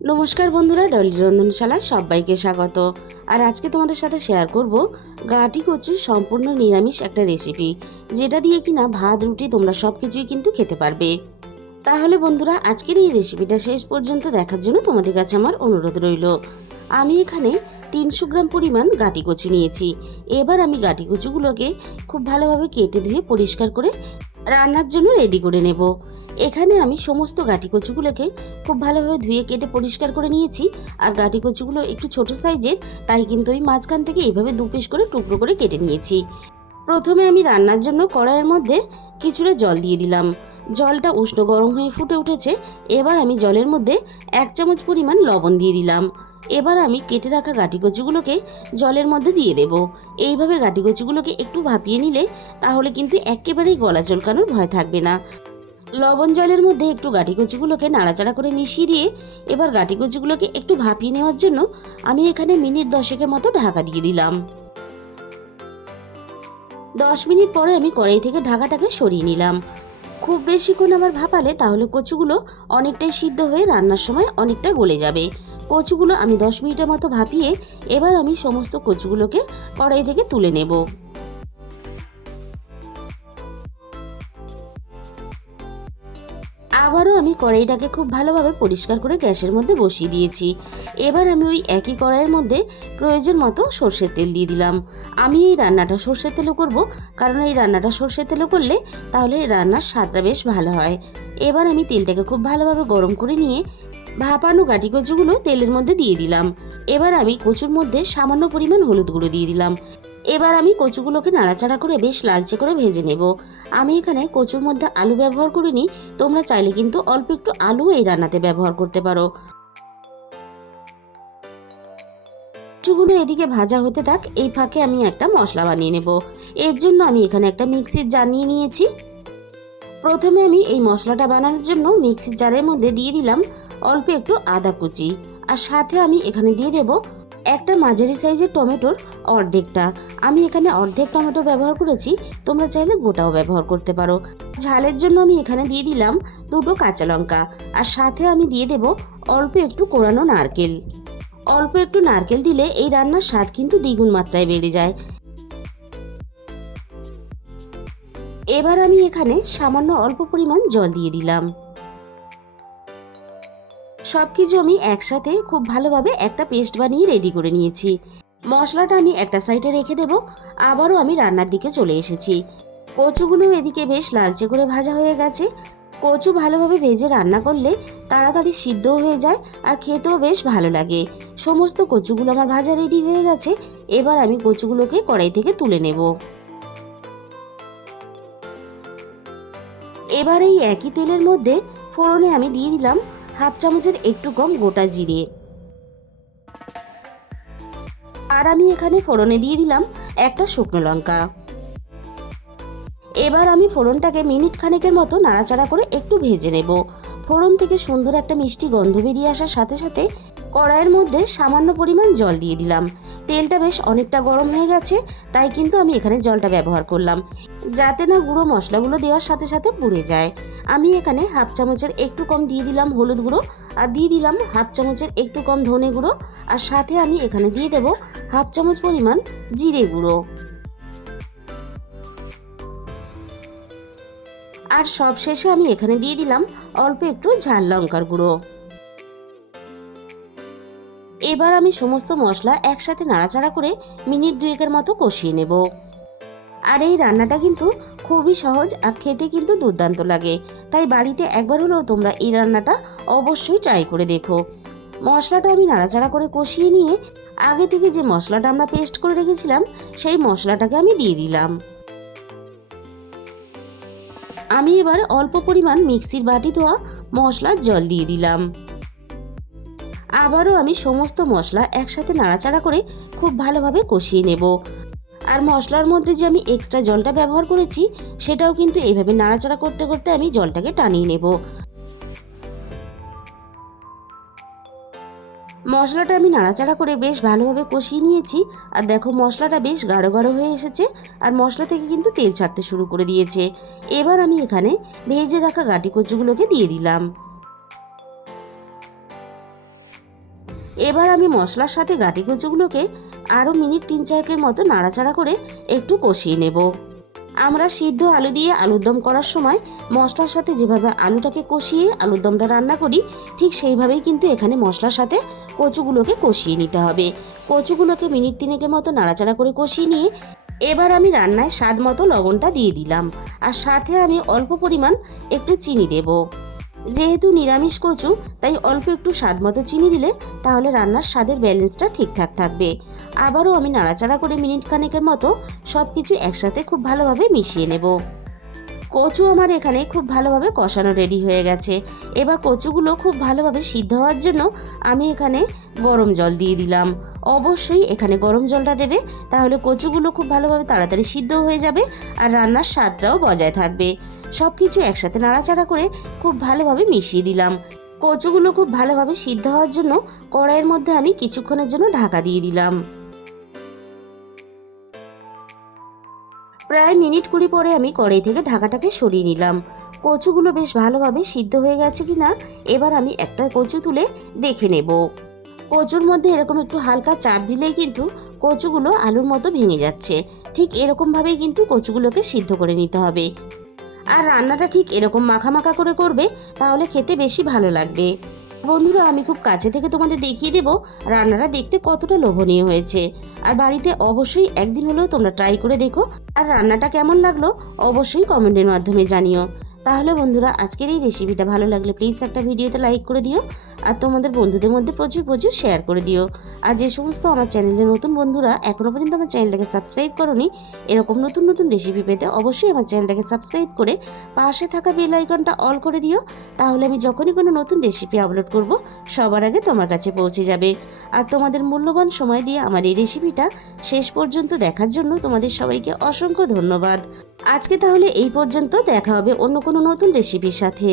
নমস্কার বন্ধুরা, ডলি রন্ধনশালায় সবাইকে স্বাগত। আর আজকে তোমাদের সাথে শেয়ার করব গাঁটি কচুর সম্পূর্ণ নিরামিষ একটা রেসিপি, যেটা দিয়ে কিনা ভাত রুটি তোমরা সব কিছুই কিন্তু খেতে পারবে। তাহলে বন্ধুরা, আজকের এই রেসিপিটা শেষ পর্যন্ত দেখার জন্য তোমাদের কাছে আমার অনুরোধ রইল। আমি এখানে 300 গ্রাম পরিমাণ গাঁটি কচু নিয়েছি। এবার আমি গাঁটি কচুগুলোকে খুব ভালোভাবে কেটে ধুয়ে পরিষ্কার করে রান্নার জন্য রেডি করে নেব। এখানে আমি সমস্ত গাঁটি কচুগুলোকে খুব ভালোভাবে ধুয়ে কেটে পরিষ্কার করে নিয়েছি। আর গাঁটি কচুগুলো একটু ছোট সাইজের, তাই কিন্তু আমি মাঝখান থেকে এইভাবে দু পিস করে টুকরো করে কেটে নিয়েছি। প্রথমে আমি রান্নার জন্য কড়াইয়ের মধ্যে কিছুটা জল দিয়ে দিলাম। জলটা উষ্ণ গরম হয়ে ফুটে উঠেছে। এবার আমি জলের মধ্যে 1 চামচ পরিমাণ লবণ দিয়ে দিলাম। এবার আমি কেটে রাখা গাঁটি কচুগুলোকে জলের মধ্যে দিয়ে দেব। এইভাবে গাঁটি কচুগুলোকে একটু ভাপিয়ে নিলে তাহলে কিন্তু একেবারেই গলা চলকানোর ভয় থাকবে না। লবণ জলের মধ্যে একটু গাঁটি কচুগুলোকে নাড়াচাড়া করে মিশিয়ে দিয়ে এবার গাঁটি কচুগুলোকে একটু ভাপিয়ে নেওয়ার জন্য আমি এখানে মিনিট 10 মতো ঢাকা দিয়ে দিলাম। 10 মিনিট পরে আমি কড়াই থেকে ঢাকাটাকে সরিয়ে নিলাম। খুব বেশিক্ষণ আবার ভাপালে তাহলে কচুগুলো অনেকটাই সিদ্ধ হয়ে রান্নার সময় অনেকটা গলে যাবে। কচুগুলো আমি 10 মিনিটের মতো ভাপিয়ে এবার আমি সমস্ত কচুগুলোকে কড়াই থেকে তুলে নেব। আবারও আমি কড়াইটাকে খুব ভালোভাবে পরিষ্কার করে গ্যাসের মধ্যে বসিয়ে দিয়েছি। এবার আমি ওই একই কড়াইয়ের মধ্যে প্রয়োজন মতো সর্ষের তেল দিয়ে দিলাম। আমি এই রান্নাটা সর্ষের তেলে করব, কারণ এই রান্নাটা সর্ষের তেলে করলে তাহলে এই রান্নার স্বাদটা বেশ ভালো হয়। এবার আমি তেলটাকে খুব ভালোভাবে গরম করে নিয়ে ভাপানো গাঁটি কচুগুলো তেলের মধ্যে দিয়ে দিলাম। এবার আমি কচুর মধ্যে সামান্য পরিমাণ হলুদ গুঁড়ো দিয়ে দিলাম। এবার আমি কচুগুলোকে নাড়াচাড়া করে বেশ লালচে করে ভেজে নেব। আমি এখানে কচুর মধ্যে আলু ব্যবহার করিনি, তোমরা চাইলে কিন্তু অল্প একটু আলু এই রান্নাতে ব্যবহার করতে পারো। কচুগুলো এদিকে ভাজা হতে থাক, এই ফাঁকে আমি একটা মশলা বানিয়ে নেব। এর জন্য আমি এখানে একটা মিক্সির জার নিয়ে নিয়েছি। প্রথমে আমি এই মশলাটা বানানোর জন্য মিক্সির জারের মধ্যে দিয়ে দিলাম অল্প একটু আদা কুচি। আর সাথে আমি এখানে দিয়ে দেব একটা মাঝারি সাইজের টমেটোর অর্ধেকটা। আমি এখানে অর্ধেক টমেটো ব্যবহার করেছি, তোমরা চাইলে গোটাও ব্যবহার করতে পারো। ঝালের জন্য আমি এখানে দিয়ে দিলাম 2টো কাঁচা লঙ্কা। আর সাথে আমি দিয়ে দেব অল্প একটু কোরানো নারকেল। অল্প একটু নারকেল দিলে এই রান্নার স্বাদ কিন্তু দ্বিগুণ মাত্রায় বেড়ে যায়। এবার আমি এখানে সামান্য অল্প পরিমাণ জল দিয়ে দিলাম। সবকিছু আমি একসাথে খুব ভালোভাবে একটা পেস্ট বানিয়ে রেডি করে নিয়েছি। মশলাটা আমি একটা সাইডে রেখে দেব। আবারও আমি রান্নার দিকে চলে এসেছি। কচুগুলো এদিকে বেশ লালচে করে ভাজা হয়ে গেছে। কচু ভালোভাবে ভেজে রান্না করলে তাড়াতাড়ি সিদ্ধ হয়ে যায় আর খেতেও বেশ ভালো লাগে। সমস্ত কচুগুলো আমার ভাজা রেডি হয়ে গেছে। এবার আমি কচুগুলোকে কড়াই থেকে তুলে নেব। এবার এই একই তেলের মধ্যে ফোড়নে আমি দিয়ে দিলাম 1/2 চামচের একটু কম গোটা জিরে। আর আমি এখানে ফোড়নে দিয়ে দিলাম একটা শুকনো লঙ্কা। এবার আমি ফোড়নটাকে মিনিট খানেকের মতো নাড়াচাড়া করে একটু ভেজে নেব। ফোড়ন থেকে সুন্দর একটা মিষ্টি গন্ধ বেরিয়ে আসার সাথে সাথে কড়াইয়ের মধ্যে সামান্য পরিমাণ জল দিয়ে দিলাম। তেলটা বেশ অনেকটা গরম হয়ে গেছে, তাই কিন্তু আমি এখানে জলটা ব্যবহার করলাম, যাতে না গুঁড়ো মশলাগুলো দেওয়ার সাথে সাথে পুড়ে যায়। আমি এখানে 1/2 চামচের একটু কম দিয়ে দিলাম হলুদ গুঁড়ো। আর দিয়ে দিলাম 1/2 চামচের একটু কম ধনে গুঁড়ো। আর সাথে আমি এখানে দিয়ে দেব 1/2 চামচ পরিমাণ জিরে গুঁড়ো। আর সব শেষে আমি এখানে দিয়ে দিলাম অল্প একটু ঝাল লঙ্কার গুঁড়ো। এবার আমি সমস্ত মশলা একসাথে নাড়াচাড়া করে মিনিট 2 মতো কষিয়ে নেব। আর এই রান্নাটা কিন্তু খুবই সহজ আর খেতে কিন্তু দুর্দান্ত লাগে, তাই বাড়িতে একবার হলেও তোমরা এই রান্নাটা অবশ্যই ট্রাই করে দেখো। মশলাটা আমি নাড়াচাড়া করে কষিয়ে নিয়ে আগে থেকে যে মশলাটা আমরা পেস্ট করে রেখেছিলাম সেই মশলাটাকে আমি দিয়ে দিলাম। আমি এবার অল্প পরিমাণ মিক্সির বাটি ধোয়া মশলার জল দিয়ে দিলাম। আবারও আমি সমস্ত মশলা একসাথে নাড়াচাড়া করে খুব ভালোভাবে কষিয়ে নেব। আর মশলার মধ্যে যে আমি এক্সট্রা জলটা ব্যবহার করেছি সেটাও কিন্তু এইভাবে নাড়াচাড়া করতে করতে আমি জলটাকে টানিয়ে নেব। মশলাটা আমি নাড়াচাড়া করে বেশ ভালোভাবে কষিয়ে নিয়েছি। আর দেখো মশলাটা বেশ গাঢ় গাঢ় হয়ে এসেছে আর মশলা থেকে কিন্তু তেল ছাড়তে শুরু করে দিয়েছে। এবার আমি এখানে ভেজে রাখা গাঁটি কচুগুলোকে দিয়ে দিলাম। এবার আমি মশলার সাথে গাটি কচুগুলোকে আরও মিনিট 3-4 মতো নাড়াচাড়া করে একটু কষিয়ে নেব। আমরা সিদ্ধ আলু দিয়ে আলুর দম করার সময় মশলার সাথে যেভাবে আলুটাকে কষিয়ে আলুর দমটা রান্না করি, ঠিক সেইভাবেই কিন্তু এখানে মশলার সাথে কচুগুলোকে কষিয়ে নিতে হবে। কচুগুলোকে মিনিট 3 মতো নাড়াচাড়া করে কষিয়ে নিয়ে এবার আমি রান্নায় স্বাদ মতো লবণটা দিয়ে দিলাম, আর সাথে আমি অল্প পরিমাণ একটু চিনি দেব। যেহেতু নিরামিষ কচু, তাই অল্প একটু স্বাদ মতো চিনি দিলে তাহলে রান্নার স্বাদের ব্যালেন্সটা ঠিকঠাক থাকবে। আবারও আমি নাড়াচাড়া করে মিনিট খানেকের মতো সব কিছু একসাথে খুব ভালোভাবে মিশিয়ে নেব। কচু আমার এখানে খুব ভালোভাবে কষানো রেডি হয়ে গেছে। এবার কচুগুলো খুব ভালোভাবে সিদ্ধ হওয়ার জন্য আমি এখানে গরম জল দিয়ে দিলাম। অবশ্যই এখানে গরম জলটা দেবে, তাহলে কচুগুলো খুব ভালোভাবে তাড়াতাড়ি সিদ্ধ হয়ে যাবে আর রান্নার স্বাদটাও বজায় থাকবে। সব কিছু একসাথে নাড়াচাড়া করে খুব ভালোভাবে মিশিয়ে দিলাম। কচুগুলো খুব ভালোভাবে সিদ্ধ হওয়ার জন্য কড়াইয়ের মধ্যে আমি কিছুক্ষণের জন্য ঢাকা দিয়ে দিলাম। প্রায় মিনিট 20 পরে আমি কড়াই থেকে ঢাকাটাকে সরিয়ে নিলাম। কচুগুলো বেশ ভালোভাবে সিদ্ধ হয়ে গেছে কিনা এবার আমি একটা কচু তুলে দেখে নেব। কচুর মধ্যে এরকম একটু হালকা চাপ দিলেই কিন্তু কচুগুলো আলুর মতো ভেঙে যাচ্ছে। ঠিক এরকমভাবেই কিন্তু কচুগুলোকে সিদ্ধ করে নিতে হবে। আর রান্নাটা ঠিক এরকম মাখা মাখা করে করবে, তাহলে খেতে বেশি ভালো লাগবে। বন্ধুরা, আমি খুব কাছে থেকে তোমাদের দেখিয়ে দেব রান্নাটা দেখতে কতটা লোভনীয় হয়েছে। আর বাড়িতে অবশ্যই একদিন হলেও তোমরা ট্রাই করে দেখো, আর রান্নাটা কেমন লাগলো অবশ্যই কমেন্টের মাধ্যমে জানিও। তাহলে বন্ধুরা, আজকের এই রেসিপিটা ভালো লাগলে প্লিজ একটা ভিডিওতে লাইক করে দিও, আর তোমাদের বন্ধুদের মধ্যে প্রচুর প্রচুর শেয়ার করে দিও। আর যে সমস্ত আমার চ্যানেলের নতুন বন্ধুরা এখনও পর্যন্ত আমার চ্যানেলটাকে সাবস্ক্রাইব করোনি, এরকম নতুন নতুন রেসিপি পেতে অবশ্যই আমার চ্যানেলটাকে সাবস্ক্রাইব করে পাশে থাকা বেল আইকনটা অল করে দিও। তাহলে আমি যখনই কোনো নতুন রেসিপি আপলোড করব সবার আগে তোমার কাছে পৌঁছে যাবে। আর তোমাদের মূল্যবান সময় দিয়ে আমার এই রেসিপিটা শেষ পর্যন্ত দেখার জন্য তোমাদের সবাইকে অসংখ্য ধন্যবাদ। আজকে তাহলে এই পর্যন্ত, দেখা হবে অন্য কোনো নতুন রেসিপির সাথে।